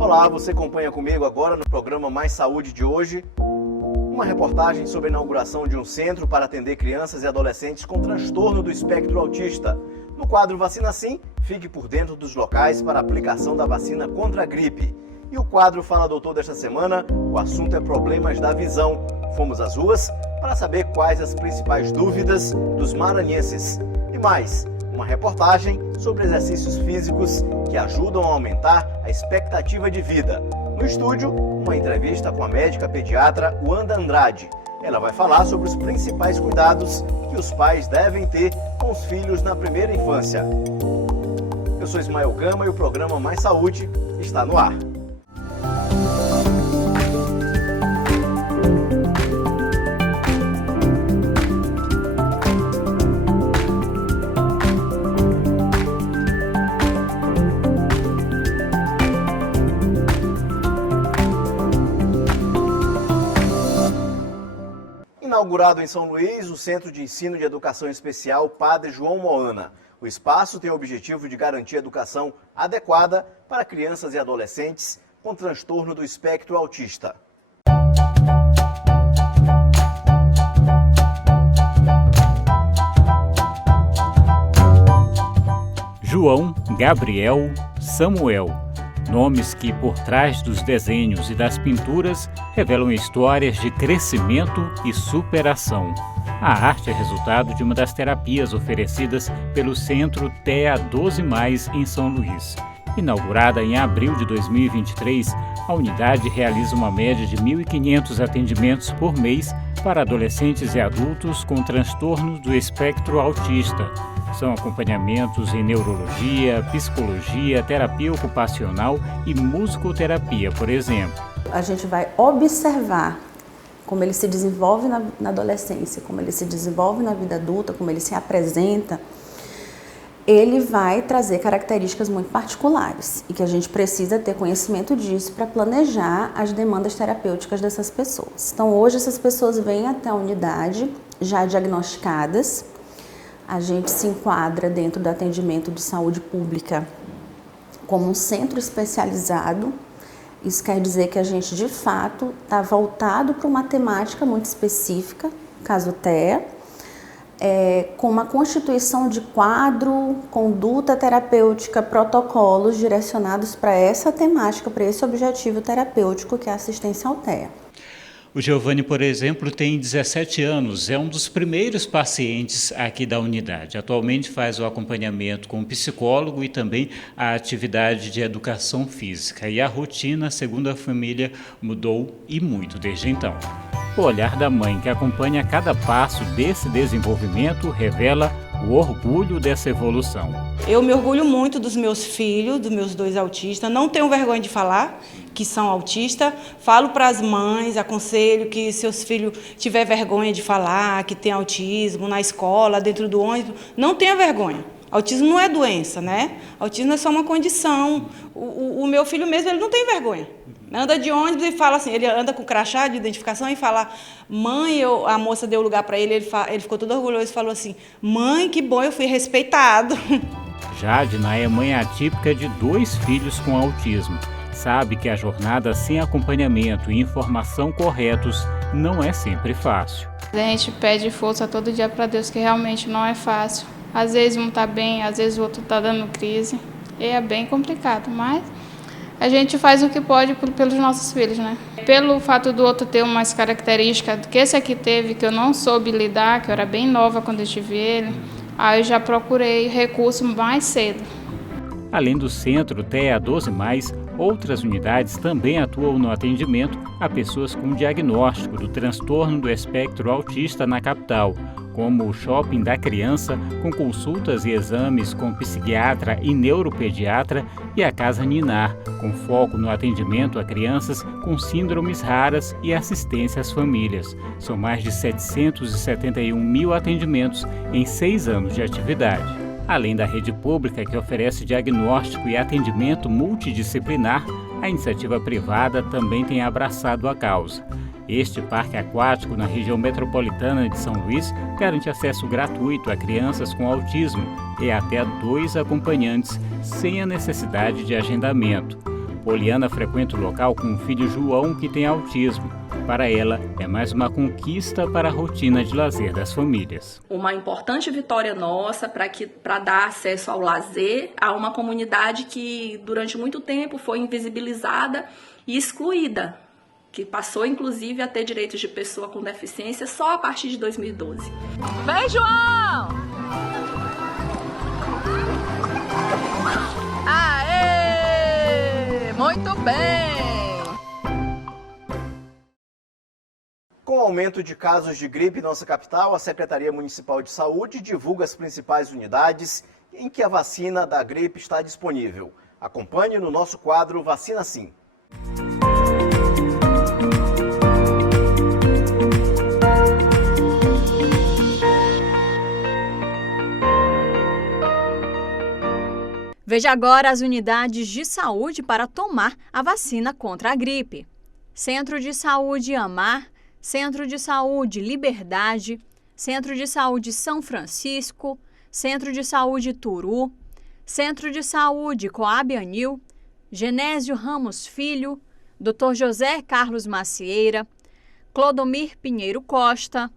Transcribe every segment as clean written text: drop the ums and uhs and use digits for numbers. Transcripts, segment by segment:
Olá, você acompanha comigo agora no programa Mais Saúde de hoje, uma reportagem sobre a inauguração de um centro para atender crianças e adolescentes com transtorno do espectro autista. No quadro Vacina Sim, fique por dentro dos locais para a aplicação da vacina contra a gripe. E o quadro Fala Doutor desta semana, o assunto é problemas da visão. Fomos às ruas para saber quais as principais dúvidas dos maranhenses. E mais, uma reportagem sobre exercícios físicos que ajudam a aumentar a expectativa de vida. No estúdio, uma entrevista com a médica pediatra Wanda Andrade. Ela vai falar sobre os principais cuidados que os pais devem ter com os filhos na primeira infância. Eu sou Ismael Gama e o programa Mais Saúde está no ar. Inaugurado em São Luís, o Centro de Ensino de Educação Especial Padre João Moana. O espaço tem o objetivo de garantir educação adequada para crianças e adolescentes com transtorno do espectro autista. João, Gabriel, Samuel. Nomes que, por trás dos desenhos e das pinturas, revelam histórias de crescimento e superação. A arte é resultado de uma das terapias oferecidas pelo Centro TEA 12+, em São Luís. Inaugurada em abril de 2023, a unidade realiza uma média de 1.500 atendimentos por mês para adolescentes e adultos com transtornos do espectro autista. São acompanhamentos em neurologia, psicologia, terapia ocupacional e musicoterapia, por exemplo. A gente vai observar como ele se desenvolve na adolescência, como ele se desenvolve na vida adulta, como ele se apresenta. Ele vai trazer características muito particulares e que a gente precisa ter conhecimento disso para planejar as demandas terapêuticas dessas pessoas. Então, hoje essas pessoas vêm até a unidade já diagnosticadas. A gente se enquadra dentro do atendimento de saúde pública como um centro especializado. Isso quer dizer que a gente, de fato, está voltado para uma temática muito específica, caso TEA, com uma constituição de quadro, conduta terapêutica, protocolos direcionados para essa temática, para esse objetivo terapêutico que é a assistência ao TEA. O Giovanni, por exemplo, tem 17 anos, é um dos primeiros pacientes aqui da unidade. Atualmente faz o acompanhamento com o psicólogo e também a atividade de educação física. E a rotina, segundo a família, mudou e muito desde então. O olhar da mãe, que acompanha cada passo desse desenvolvimento, revela o orgulho dessa evolução. Eu me orgulho muito dos meus filhos, dos meus 2 autistas. Não tenho vergonha de falar que são autistas. Falo para as mães, aconselho que seus filhos tiver vergonha de falar que tem autismo na escola, dentro do ônibus, não tenha vergonha. Autismo não é doença, né? Autismo é só uma condição. O meu filho mesmo, ele não tem vergonha. Anda de ônibus e fala assim, ele anda com crachá de identificação e fala, mãe, a moça deu lugar para ele, ele ficou todo orgulhoso e falou assim, mãe, que bom, eu fui respeitado. Jadna é mãe atípica de 2 filhos com autismo. Sabe que a jornada sem acompanhamento e informação corretos não é sempre fácil. A gente pede força todo dia para Deus, que realmente não é fácil. Às vezes um está bem, às vezes o outro está dando crise. E é bem complicado, mas a gente faz o que pode pelos nossos filhos, né? Pelo fato do outro ter umas características que esse aqui teve, que eu não soube lidar, que eu era bem nova quando eu tive ele, aí eu já procurei recurso mais cedo. Além do Centro TEA 12+, outras unidades também atuam no atendimento a pessoas com diagnóstico do transtorno do espectro autista na capital, como o Shopping da Criança, com consultas e exames com psiquiatra e neuropediatra, e a Casa Ninar, com foco no atendimento a crianças com síndromes raras e assistência às famílias. São mais de 771 mil atendimentos em 6 anos de atividade. Além da rede pública, que oferece diagnóstico e atendimento multidisciplinar, a iniciativa privada também tem abraçado a causa. Este parque aquático na região metropolitana de São Luís garante acesso gratuito a crianças com autismo e até 2 acompanhantes, sem a necessidade de agendamento. Poliana frequenta o local com o filho João, que tem autismo. Para ela, é mais uma conquista para a rotina de lazer das famílias. Uma importante vitória nossa para dar acesso ao lazer a uma comunidade que durante muito tempo foi invisibilizada e excluída, que passou inclusive a ter direitos de pessoa com deficiência só a partir de 2012. Vem, João! Aê! Muito bem! Com o aumento de casos de gripe em nossa capital, a Secretaria Municipal de Saúde divulga as principais unidades em que a vacina da gripe está disponível. Acompanhe no nosso quadro Vacina Sim. Veja agora as unidades de saúde para tomar a vacina contra a gripe. Centro de Saúde Amar, Centro de Saúde Liberdade, Centro de Saúde São Francisco, Centro de Saúde Turu, Centro de Saúde Coab Anil, Genésio Ramos Filho, Dr. José Carlos Macieira, Clodomir Pinheiro Costa,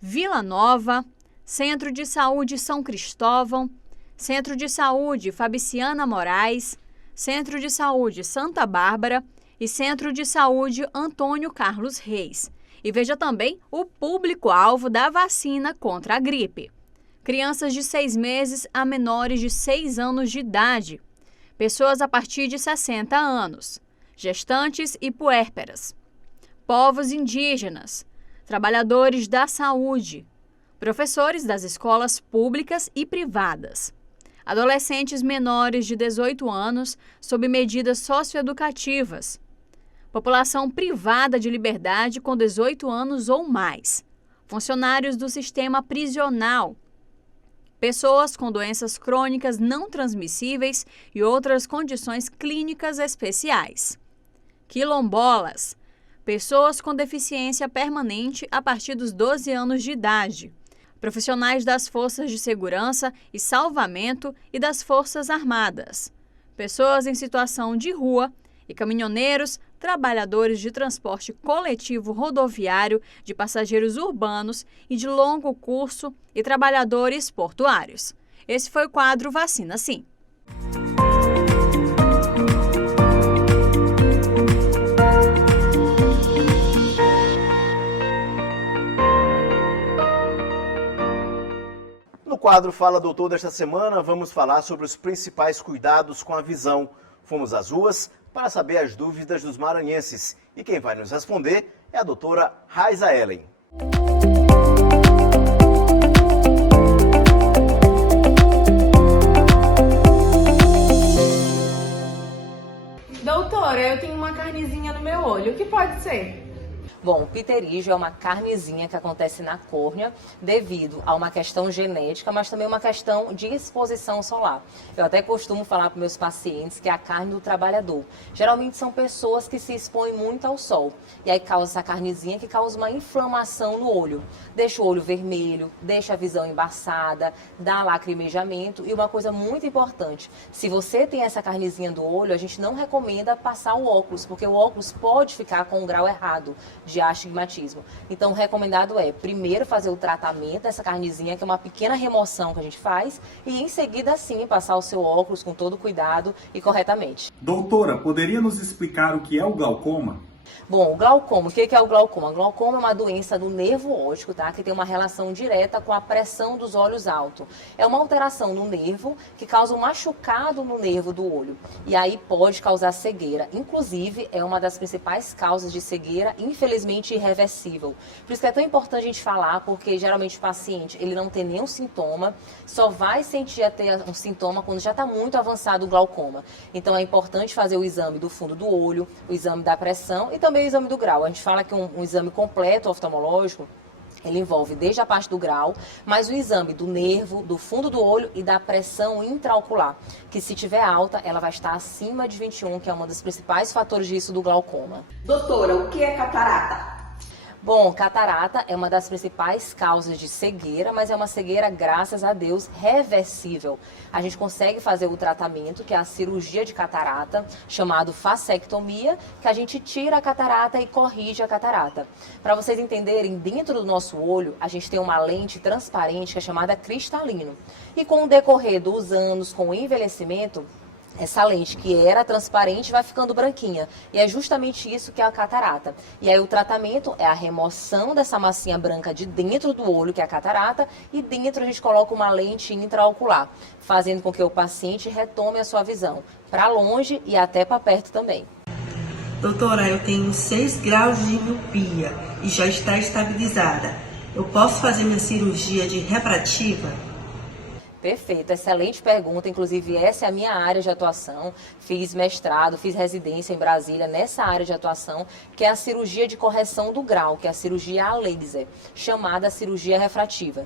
Vila Nova, Centro de Saúde São Cristóvão, Centro de Saúde Fabriciana Moraes, Centro de Saúde Santa Bárbara e Centro de Saúde Antônio Carlos Reis. E veja também o público-alvo da vacina contra a gripe. Crianças de 6 meses a menores de 6 anos de idade, pessoas a partir de 60 anos, gestantes e puérperas, povos indígenas, trabalhadores da saúde, professores das escolas públicas e privadas, adolescentes menores de 18 anos sob medidas socioeducativas, população privada de liberdade com 18 anos ou mais, funcionários do sistema prisional, pessoas com doenças crônicas não transmissíveis e outras condições clínicas especiais, quilombolas, pessoas com deficiência permanente a partir dos 12 anos de idade, profissionais das forças de segurança e salvamento e das Forças Armadas, pessoas em situação de rua e caminhoneiros, trabalhadores de transporte coletivo rodoviário, de passageiros urbanos e de longo curso e trabalhadores portuários. Esse foi o quadro Vacina Sim. No quadro Fala Doutor desta semana, vamos falar sobre os principais cuidados com a visão. Fomos às ruas para saber as dúvidas dos maranhenses. E quem vai nos responder é a doutora Raiza Ellen. Doutora, eu tenho uma carnezinha no meu olho. O que pode ser? Bom, o pterígio é uma carnezinha que acontece na córnea devido a uma questão genética, mas também uma questão de exposição solar. Eu até costumo falar para meus pacientes que é a carne do trabalhador. Geralmente são pessoas que se expõem muito ao sol. E aí causa essa carnezinha que causa uma inflamação no olho. Deixa o olho vermelho, deixa a visão embaçada, dá lacrimejamento. E uma coisa muito importante, se você tem essa carnezinha do olho, a gente não recomenda passar o óculos, porque o óculos pode ficar com um grau errado de astigmatismo. Então, o recomendado é primeiro fazer o tratamento dessa carnezinha, que é uma pequena remoção que a gente faz, e em seguida, sim, passar o seu óculos com todo cuidado e corretamente. Doutora, poderia nos explicar o que é o glaucoma? Bom, o glaucoma, o que é o glaucoma? O glaucoma é uma doença do nervo óptico, tá? Que tem uma relação direta com a pressão dos olhos alto. É uma alteração no nervo que causa um machucado no nervo do olho. E aí pode causar cegueira. Inclusive, é uma das principais causas de cegueira, infelizmente irreversível. Por isso que é tão importante a gente falar, porque geralmente o paciente ele não tem nenhum sintoma, só vai sentir a ter um sintoma quando já está muito avançado o glaucoma. Então é importante fazer o exame do fundo do olho, o exame da pressão e também o exame do grau. A gente fala que um exame completo oftalmológico, ele envolve desde a parte do grau, mas o exame do nervo, do fundo do olho e da pressão intraocular, que se tiver alta, ela vai estar acima de 21, que é um dos principais fatores disso do glaucoma. Doutora, o que é catarata? Bom, catarata é uma das principais causas de cegueira, mas é uma cegueira, graças a Deus, reversível. A gente consegue fazer o tratamento, que é a cirurgia de catarata, chamado fasectomia, que a gente tira a catarata e corrige a catarata. Para vocês entenderem, dentro do nosso olho, a gente tem uma lente transparente que é chamada cristalino. E com o decorrer dos anos, com o envelhecimento, essa lente que era transparente vai ficando branquinha. E é justamente isso que é a catarata. E aí o tratamento é a remoção dessa massinha branca de dentro do olho, que é a catarata, e dentro a gente coloca uma lente intraocular, fazendo com que o paciente retome a sua visão para longe e até para perto também. Doutora, eu tenho 6 graus de miopia e já está estabilizada. Eu posso fazer minha cirurgia de refrativa? Perfeito, excelente pergunta. Inclusive, essa é a minha área de atuação. Fiz mestrado, fiz residência em Brasília nessa área de atuação, que é a cirurgia de correção do grau, que é a cirurgia a laser, chamada cirurgia refrativa.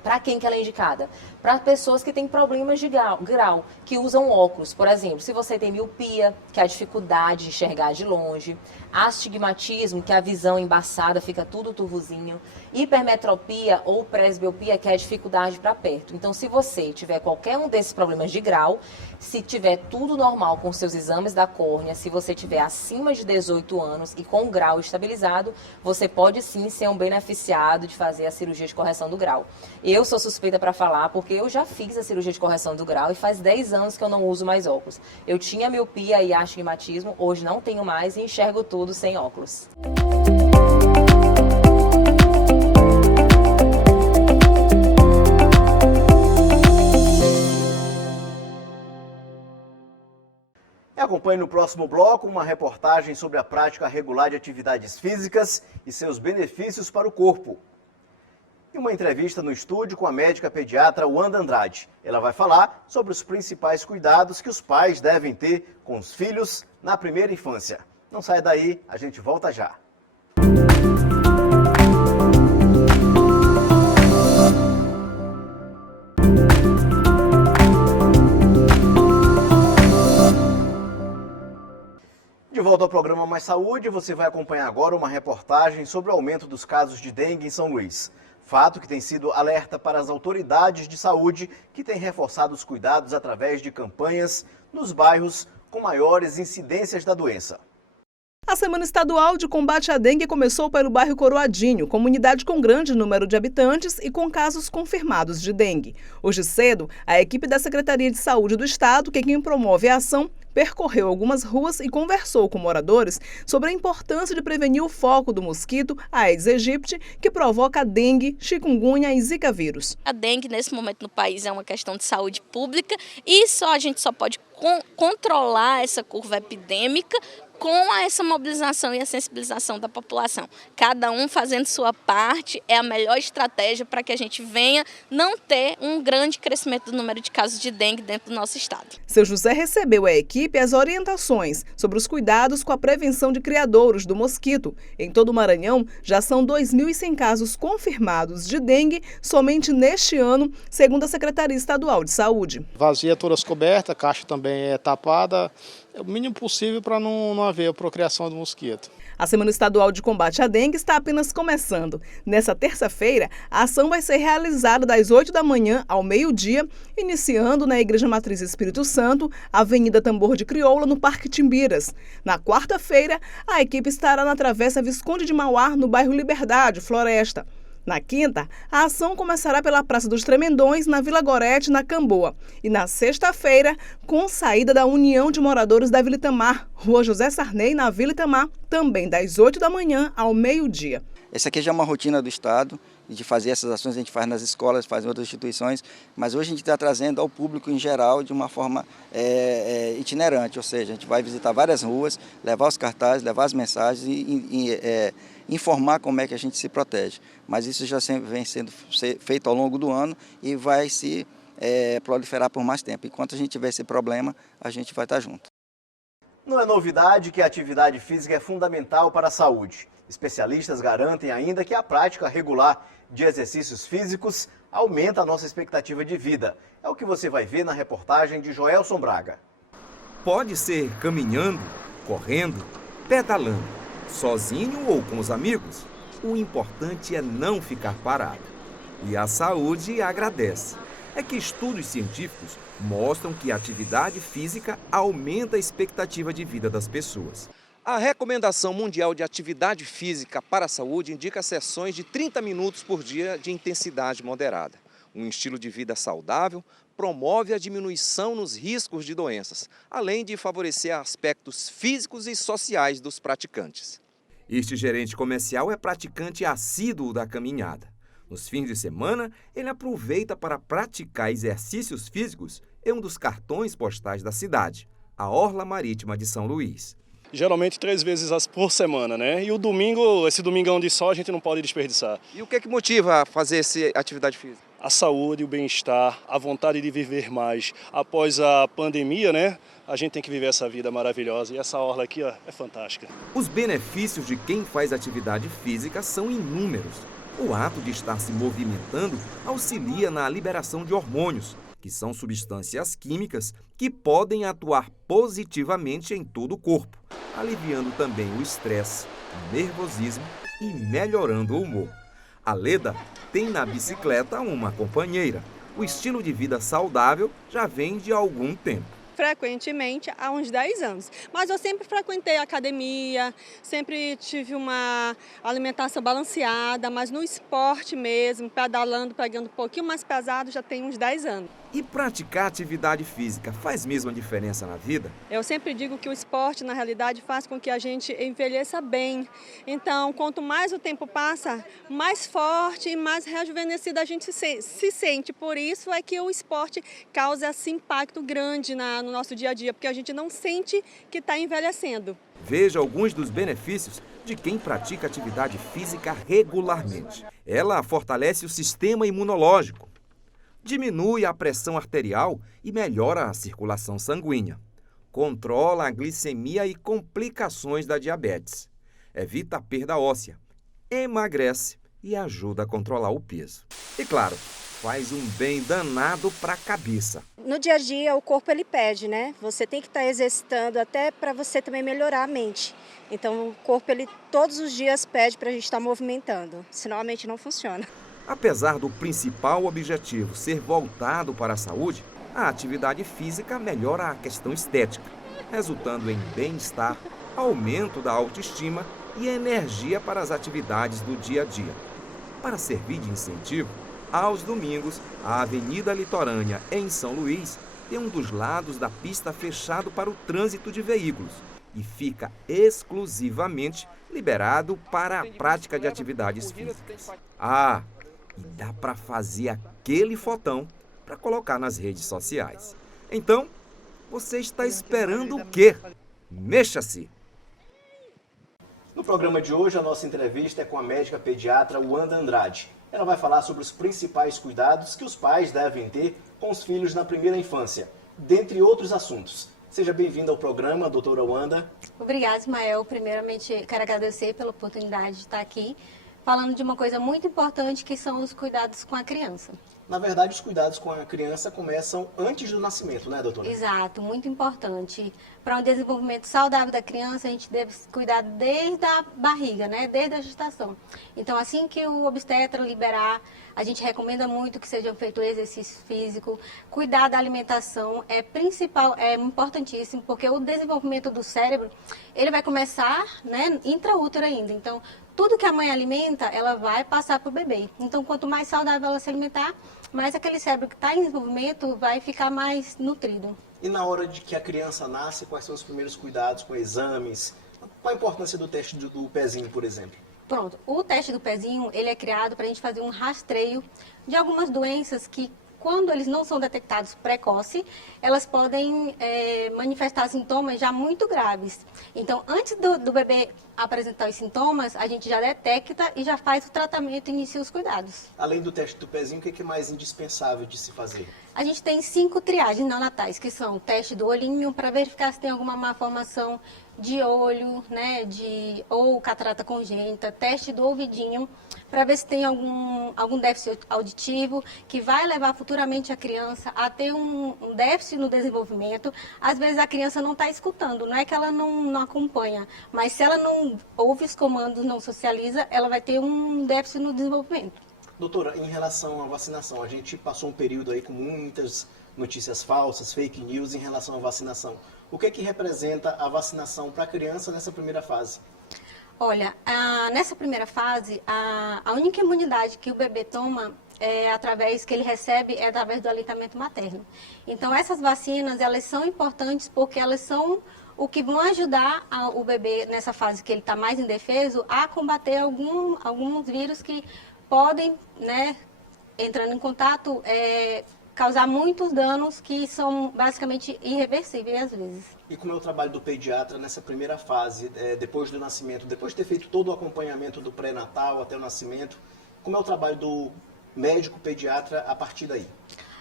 Para quem que ela é indicada? Para pessoas que têm problemas de grau, que usam óculos. Por exemplo, se você tem miopia, que é a dificuldade de enxergar de longe, astigmatismo, que é a visão embaçada, fica tudo turvozinho, hipermetropia ou presbiopia, que é a dificuldade para perto. Então, se você tiver qualquer um desses problemas de grau, se tiver tudo normal com seus exames da córnea, se você tiver acima de 18 anos e com o grau estabilizado, você pode sim ser um beneficiado de fazer a cirurgia de correção do grau. Eu sou suspeita para falar porque eu já fiz a cirurgia de correção do grau e faz 10 anos que eu não uso mais óculos. Eu tinha miopia e astigmatismo, hoje não tenho mais e enxergo tudo sem óculos. Acompanhe no próximo bloco uma reportagem sobre a prática regular de atividades físicas e seus benefícios para o corpo. E uma entrevista no estúdio com a médica pediatra Wanda Andrade. Ela vai falar sobre os principais cuidados que os pais devem ter com os filhos na primeira infância. Não sai daí, a gente volta já. De volta ao programa Mais Saúde, você vai acompanhar agora uma reportagem sobre o aumento dos casos de dengue em São Luís. Fato que tem sido alerta para as autoridades de saúde, que têm reforçado os cuidados através de campanhas nos bairros com maiores incidências da doença. A Semana Estadual de Combate à Dengue começou pelo bairro Coroadinho, comunidade com grande número de habitantes e com casos confirmados de dengue. Hoje cedo, a equipe da Secretaria de Saúde do Estado, que é quem promove a ação, percorreu algumas ruas e conversou com moradores sobre a importância de prevenir o foco do mosquito Aedes aegypti, que provoca dengue, chikungunya e zika vírus. A dengue, nesse momento no país, é uma questão de saúde pública e a gente só pode controlar essa curva epidêmica com essa mobilização e a sensibilização da população. Cada um fazendo sua parte é a melhor estratégia para que a gente venha não ter um grande crescimento do número de casos de dengue dentro do nosso estado. Seu José recebeu a equipe as orientações sobre os cuidados com a prevenção de criadouros do mosquito. Em todo o Maranhão, já são 2.100 casos confirmados de dengue somente neste ano, segundo a Secretaria Estadual de Saúde. Vazia todas as cobertas, a caixa também é tapada, é o mínimo possível para não haver a procriação do mosquito. A Semana Estadual de Combate à Dengue está apenas começando. Nessa terça-feira, a ação vai ser realizada das 8 da manhã ao meio-dia, iniciando na Igreja Matriz Espírito Santo, Avenida Tambor de Crioula, no Parque Timbiras. Na quarta-feira, a equipe estará na Travessa Visconde de Mauá, no bairro Liberdade, Floresta. Na quinta, a ação começará pela Praça dos Tremendões, na Vila Gorete, na Camboa. E na sexta-feira, com saída da União de Moradores da Vila Itamar, Rua José Sarney, na Vila Itamar, também das 8 da manhã ao meio-dia. Essa aqui já é uma rotina do Estado, de fazer essas ações, a gente faz nas escolas, faz em outras instituições, mas hoje a gente está trazendo ao público em geral de uma forma itinerante, ou seja, a gente vai visitar várias ruas, levar os cartazes, levar as mensagens e informar como é que a gente se protege. Mas isso já vem sendo feito ao longo do ano e vai se proliferar por mais tempo. Enquanto a gente tiver esse problema, a gente vai estar junto. Não é novidade que a atividade física é fundamental para a saúde. Especialistas garantem ainda que a prática regular de exercícios físicos aumenta a nossa expectativa de vida. É o que você vai ver na reportagem de Joelson Braga. Pode ser caminhando, correndo, pedalando, sozinho ou com os amigos. O importante é não ficar parado. E a saúde agradece. É que estudos científicos mostram que a atividade física aumenta a expectativa de vida das pessoas. A Recomendação Mundial de Atividade Física para a Saúde indica sessões de 30 minutos por dia de intensidade moderada. Um estilo de vida saudável promove a diminuição nos riscos de doenças, além de favorecer aspectos físicos e sociais dos praticantes. Este gerente comercial é praticante assíduo da caminhada. Nos fins de semana, ele aproveita para praticar exercícios físicos em um dos cartões postais da cidade, a Orla Marítima de São Luís. Geralmente 3 vezes por semana, né? E o domingo, esse domingão de sol, a gente não pode desperdiçar. E o que é que motiva a fazer essa atividade física? A saúde, o bem-estar, a vontade de viver mais. Após a pandemia, né? A gente tem que viver essa vida maravilhosa e essa orla aqui, ó, é fantástica. Os benefícios de quem faz atividade física são inúmeros. O ato de estar se movimentando auxilia na liberação de hormônios, que são substâncias químicas que podem atuar positivamente em todo o corpo, aliviando também o estresse, o nervosismo e melhorando o humor. A Leda tem na bicicleta uma companheira. O estilo de vida saudável já vem de algum tempo. Frequentemente há uns 10 anos, mas eu sempre frequentei a academia, sempre tive uma alimentação balanceada, mas no esporte mesmo, pedalando, pegando um pouquinho mais pesado, já tem uns 10 anos. E praticar atividade física faz mesmo a diferença na vida? Eu sempre digo que o esporte, na realidade, faz com que a gente envelheça bem. Então, quanto mais o tempo passa, mais forte e mais rejuvenescida a gente se sente. Por isso é que o esporte causa esse impacto grande no nosso dia a dia, porque a gente não sente que está envelhecendo. Veja alguns dos benefícios de quem pratica atividade física regularmente. Ela fortalece o sistema imunológico, diminui a pressão arterial e melhora a circulação sanguínea. Controla a glicemia e complicações da diabetes. Evita a perda óssea. Emagrece e ajuda a controlar o peso. E claro, faz um bem danado para a cabeça. No dia a dia, o corpo ele pede, né? Você tem que estar exercitando até para você também melhorar a mente. Então, o corpo ele todos os dias pede para a gente estar movimentando, senão a mente não funciona. Apesar do principal objetivo ser voltado para a saúde, a atividade física melhora a questão estética, resultando em bem-estar, aumento da autoestima e energia para as atividades do dia a dia. Para servir de incentivo, aos domingos, a Avenida Litorânea, em São Luís, tem um dos lados da pista fechado para o trânsito de veículos e fica exclusivamente liberado para a prática de atividades físicas. E dá para fazer aquele fotão para colocar nas redes sociais. Então, você está esperando o quê? Mexa-se! No programa de hoje, a nossa entrevista é com a médica pediatra Wanda Andrade. Ela vai falar sobre os principais cuidados que os pais devem ter com os filhos na primeira infância, dentre outros assuntos. Seja bem-vinda ao programa, doutora Wanda. Obrigada, Ismael. Primeiramente, quero agradecer pela oportunidade de estar aqui, falando de uma coisa muito importante, que são os cuidados com a criança. Na verdade, os cuidados com a criança começam antes do nascimento, né, doutora? Exato, muito importante. Para um desenvolvimento saudável da criança, a gente deve cuidar desde a barriga, né, desde a gestação. Então, assim que o obstetra liberar, a gente recomenda muito que seja feito exercício físico. Cuidar da alimentação é principal, é importantíssimo, porque o desenvolvimento do cérebro, ele vai começar, né, intraútero ainda. Então, tudo que a mãe alimenta, ela vai passar para o bebê. Então, quanto mais saudável ela se alimentar, mais aquele cérebro que está em desenvolvimento vai ficar mais nutrido. E na hora de que a criança nasce, quais são os primeiros cuidados com exames? Qual a importância do teste do pezinho, por exemplo? Pronto, o teste do pezinho, ele é criado para a gente fazer um rastreio de algumas doenças que, quando eles não são detectados precoce, elas podem manifestar sintomas já muito graves. Então, antes do bebê apresentar os sintomas, a gente já detecta e já faz o tratamento e inicia os cuidados. Além do teste do pezinho, o que é mais indispensável de se fazer? A gente tem 5 triagens neonatais, que são o teste do olhinho, para verificar se tem alguma malformação de olho, né, ou catarata congênita, teste do ouvidinho, para ver se tem algum déficit auditivo, que vai levar futuramente a criança a ter um déficit no desenvolvimento. Às vezes a criança não está escutando, não é que ela não acompanha, mas se ela não ouve os comandos, não socializa, ela vai ter um déficit no desenvolvimento. Doutora, em relação à vacinação, a gente passou um período aí com muitas notícias falsas, fake news em relação à vacinação. O que representa a vacinação para a criança nessa primeira fase? Olha, nessa primeira fase, a única imunidade que o bebê toma que ele recebe é através do aleitamento materno. Então, essas vacinas, elas são importantes porque elas são o que vão ajudar o bebê, nessa fase que ele está mais indefeso, a combater alguns vírus que podem, né, entrando em contato, causar muitos danos que são basicamente irreversíveis às vezes. E como é o trabalho do pediatra nessa primeira fase, depois do nascimento, depois de ter feito todo o acompanhamento do pré-natal até o nascimento, como é o trabalho do médico pediatra a partir daí?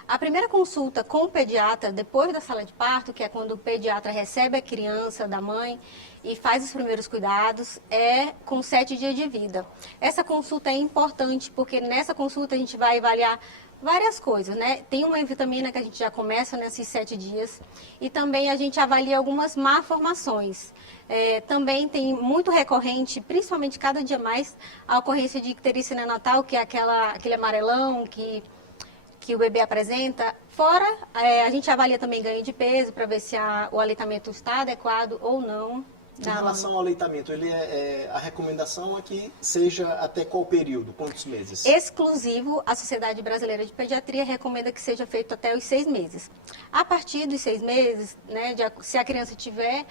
A primeira consulta com o pediatra, depois da sala de parto, que é quando o pediatra recebe a criança da mãe e faz os primeiros cuidados, é com 7 dias de vida. Essa consulta é importante porque nessa consulta a gente vai avaliar várias coisas, né? Tem uma vitamina que a gente já começa nesses 7 dias e também a gente avalia algumas malformações. Também tem muito recorrente, principalmente cada dia mais, a ocorrência de icterícia neonatal, que é aquele amarelão que o bebê apresenta. Fora, a gente avalia também ganho de peso para ver se o aleitamento está adequado ou não. Em relação ao aleitamento, a recomendação é que seja até qual período? Quantos meses? Exclusivo, a Sociedade Brasileira de Pediatria recomenda que seja feito até os 6 meses. A partir dos 6 meses, né, se a criança tiver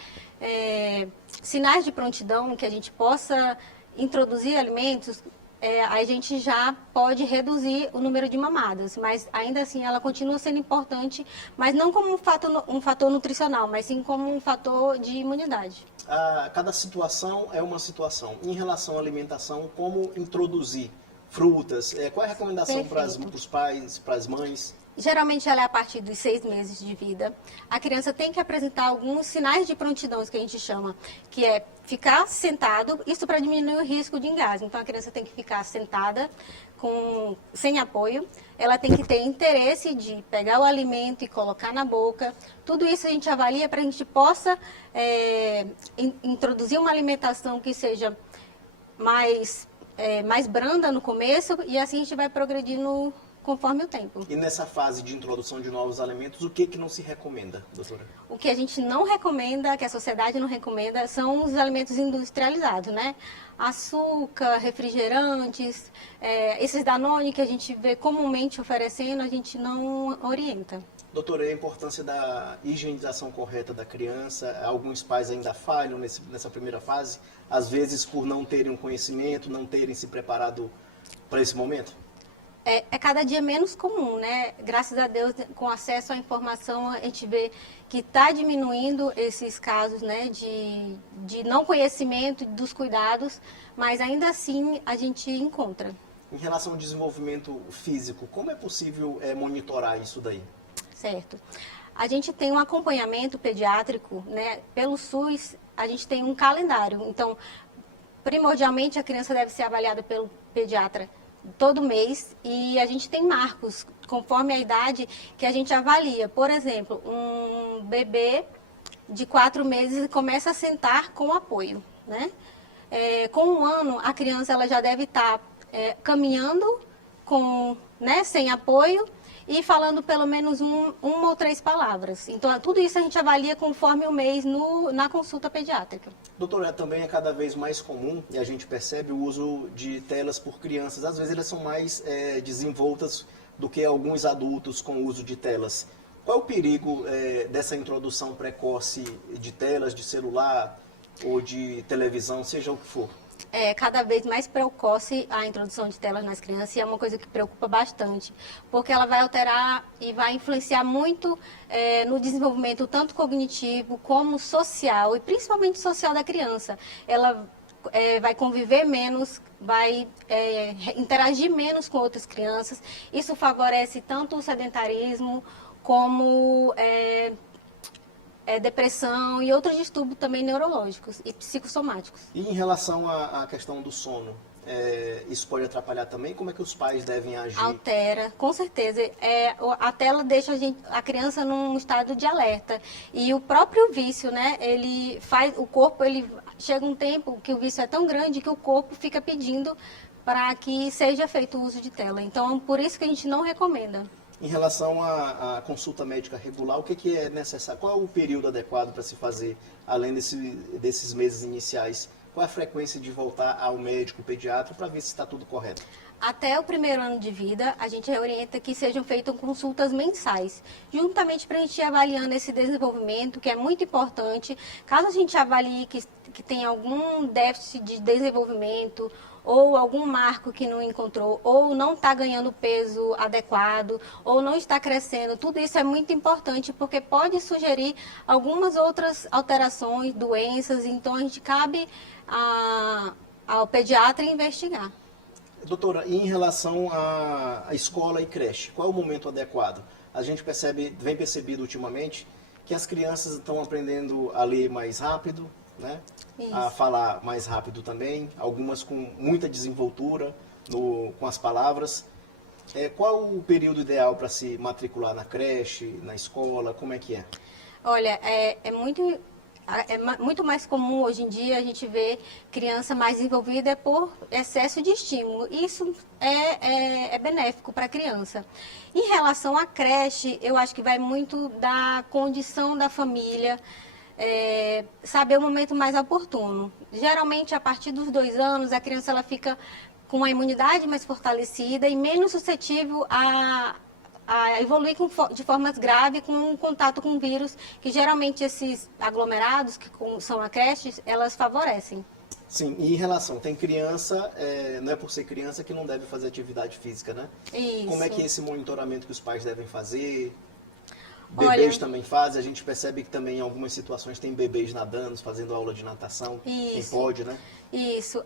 sinais de prontidão, que a gente possa introduzir alimentos, a gente já pode reduzir o número de mamadas, mas ainda assim ela continua sendo importante, mas não como um fator nutricional, mas sim como um fator de imunidade. Cada situação é uma situação. Em relação à alimentação, como introduzir frutas? Qual é a recomendação para os pais, para as mães? Geralmente ela é a partir dos 6 meses de vida. A criança tem que apresentar alguns sinais de prontidão, que a gente chama, que é ficar sentado, isso para diminuir o risco de engasgo. Então a criança tem que ficar sentada, sem apoio. Ela tem que ter interesse de pegar o alimento e colocar na boca. Tudo isso a gente avalia para a gente possa introduzir uma alimentação que seja mais branda no começo e assim a gente vai progredindo conforme o tempo. E nessa fase de introdução de novos alimentos, o que não se recomenda, doutora? O que a gente não recomenda, que a sociedade não recomenda, são os alimentos industrializados, né? Açúcar, refrigerantes, esses Danone que a gente vê comumente oferecendo, a gente não orienta. Doutora, e a importância da higienização correta da criança? Alguns pais ainda falham nessa primeira fase, às vezes por não terem um conhecimento, não terem se preparado para esse momento? É cada dia menos comum, né? Graças a Deus, com acesso à informação, a gente vê que está diminuindo esses casos, né, de não conhecimento dos cuidados, mas ainda assim a gente encontra. Em relação ao desenvolvimento físico, como é possível monitorar isso daí? Certo. A gente tem um acompanhamento pediátrico, né? Pelo SUS, a gente tem um calendário. Então, primordialmente, a criança deve ser avaliada pelo pediatra todo mês e a gente tem marcos conforme a idade que a gente avalia. Por exemplo, um bebê de 4 meses começa a sentar com apoio, né? Com 1 ano, a criança ela já deve estar caminhando sem apoio e falando pelo menos uma ou 3 palavras. Então, tudo isso a gente avalia conforme o mês na consulta pediátrica. Doutora, também é cada vez mais comum, e a gente percebe o uso de telas por crianças. Às vezes elas são mais desenvoltas do que alguns adultos com o uso de telas. Qual é o perigo dessa introdução precoce de telas, de celular ou de televisão, seja o que for? Cada vez mais precoce a introdução de telas nas crianças e é uma coisa que preocupa bastante, porque ela vai alterar e vai influenciar muito no desenvolvimento tanto cognitivo como social e principalmente social da criança. Ela vai conviver menos, vai interagir menos com outras crianças. Isso favorece tanto o sedentarismo como depressão e outros distúrbios também neurológicos e psicossomáticos. E em relação à questão do sono, isso pode atrapalhar também? Como é que os pais devem agir? Altera, com certeza. A tela deixa a criança num estado de alerta. E o próprio vício, né? Chega um tempo que o vício é tão grande que o corpo fica pedindo para que seja feito o uso de tela. Então, por isso que a gente não recomenda. Em relação à consulta médica regular, o que é necessário? Qual é o período adequado para se fazer, além desses meses iniciais? Qual é a frequência de voltar ao médico pediatra para ver se está tudo correto? Até o primeiro ano de vida, a gente orienta que sejam feitas consultas mensais, juntamente para a gente ir avaliando esse desenvolvimento, que é muito importante. Caso a gente avalie que tem algum déficit de desenvolvimento, ou algum marco que não encontrou, ou não está ganhando peso adequado, ou não está crescendo, tudo isso é muito importante, porque pode sugerir algumas outras alterações, doenças, então a gente cabe ao pediatra investigar. Doutora, e em relação à escola e creche, qual é o momento adequado? A gente vem percebido ultimamente que as crianças estão aprendendo a ler mais rápido, né? A falar mais rápido também, algumas com muita desenvoltura com as palavras. Qual o período ideal para se matricular na creche, na escola? Como é que é? Olha, é muito mais comum hoje em dia a gente ver criança mais envolvida por excesso de estímulo. Isso é benéfico para a criança. Em relação à creche, eu acho que vai muito da condição da família, saber o momento mais oportuno. Geralmente, a partir dos 2 anos, a criança ela fica com a imunidade mais fortalecida e menos suscetível a evoluir de formas graves com um contato com vírus, que geralmente esses aglomerados, que são a creche, elas favorecem. Sim, e em relação, tem criança, não é por ser criança que não deve fazer atividade física, né? Isso. Como é que é esse monitoramento que os pais devem fazer? Bebês também fazem, a gente percebe que também em algumas situações tem bebês nadando, fazendo aula de natação, quem pode, né? Isso.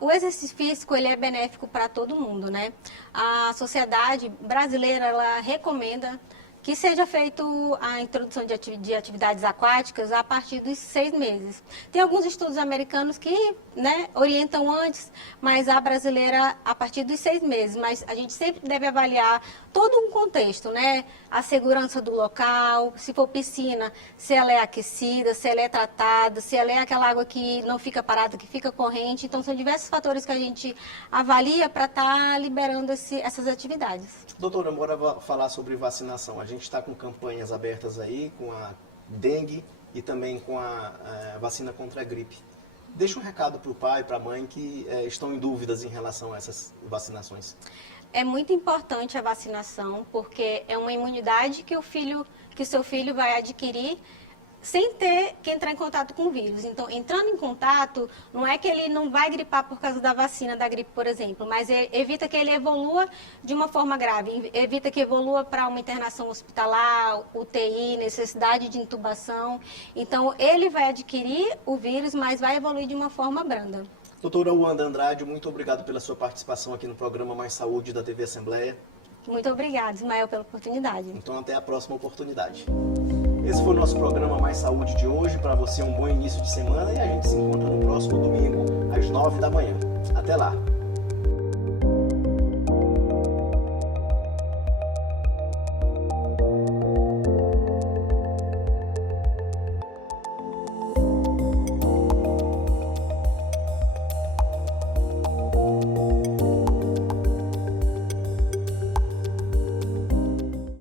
O exercício físico, ele é benéfico para todo mundo, né? A sociedade brasileira, ela recomenda que seja feito a introdução de atividades aquáticas a partir dos 6 meses. Tem alguns estudos americanos que, né, orientam antes, mas a brasileira a partir dos 6 meses. Mas a gente sempre deve avaliar todo um contexto, né? A segurança do local, se for piscina, se ela é aquecida, se ela é tratada, se ela é aquela água que não fica parada, que fica corrente. Então, são diversos fatores que a gente avalia para estar liberando essas atividades. Doutora, bora falar sobre vacinação. A gente está com campanhas abertas aí, com a dengue e também com a vacina contra a gripe. Deixa um recado para o pai e para a mãe que estão em dúvidas em relação a essas vacinações. É muito importante a vacinação, porque é uma imunidade que o seu filho vai adquirir sem ter que entrar em contato com o vírus. Então, entrando em contato, não é que ele não vai gripar por causa da vacina da gripe, por exemplo, mas evita que ele evolua de uma forma grave, evita que evolua para uma internação hospitalar, UTI, necessidade de intubação. Então, ele vai adquirir o vírus, mas vai evoluir de uma forma branda. Doutora Wanda Andrade, muito obrigado pela sua participação aqui no programa Mais Saúde da TV Assembleia. Muito obrigada, Ismael, pela oportunidade. Então, até a próxima oportunidade. Esse foi o nosso programa Mais Saúde de hoje. Para você, um bom início de semana e a gente se encontra no próximo domingo, às 9 da manhã. Até lá!